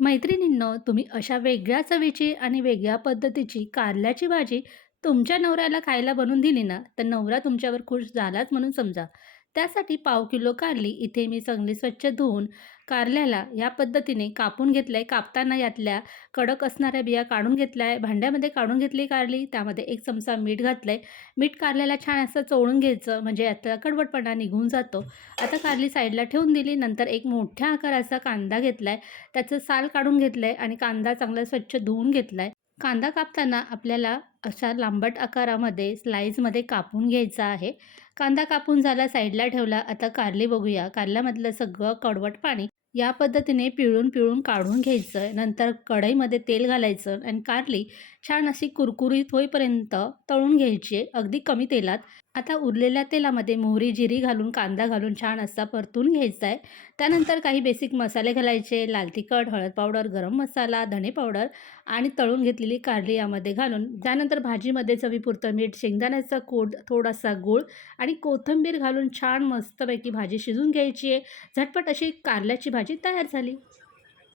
मैत्रिणींनो, तुम्ही अशा वेगळ्या चवीची आणि वेगळ्या पद्धतीची कारल्याची भाजी तुमच्या नवऱ्याला खायला बनवून दिली ना, तर नवरा तुमच्यावर खुश झालाच म्हणून समजा. त्यासाठी पाव किलो कारली इथे मी चांगली स्वच्छ धुवून कारल्याला या पद्धतीने कापून घेतलंय. कापताना यातल्या कडक असणाऱ्या बिया काढून घेतल्या भांड्यामध्ये काढून घेतली कारली. त्यामध्ये एक चमचा मीठ घातलंय. मीठ कारल्याला छान असं चोळून घ्यायचं म्हणजे यातला कडवटपणा निघून जातो. आता कारली साईडला ठेवून दिली. नंतर एक मोठ्या आकाराचा कांदा घेतलाय. त्याचं साल काढून घेतलंय आणि कांदा चांगला स्वच्छ धुवून घेतलाय. कांदा कापताना आपल्याला अशा लांबट आकारामध्ये स्लाईजमध्ये कापून घ्यायचा आहे. कांदा कापून झाला, साईडला ठेवला. आता कारली बघूया. कारल्यामधलं सगळं कडवट पाणी या पद्धतीने पिळून-पिळून काढून घ्यायचं. नंतर कढईमध्ये तेल घालायचं आणि कारली छान अशी कुरकुरीत होईपर्यंत तळून घ्यायची अगदी कमी तेलात. आता उरलेल्या तेलामध्ये मोहरी, जिरी घालून, कांदा घालून छान असा परतून घ्यायचा आहे. त्यानंतर काही बेसिक मसाले घालायचे. लाल तिखट, हळद पावडर, गरम मसाला, धणे पावडर आणि तळून घेतलेली कारली यामध्ये घालून त्यानंतर भाजीमध्ये चवीपुरतं मीठ, शेंगदाण्याचा कोड थोडासा गूळ आणि कोथिंबीर घालून छान मस्तपैकी भाजी शिजून घ्यायची आहे. झटपट अशी कारल्याची भाजी तयार झाली.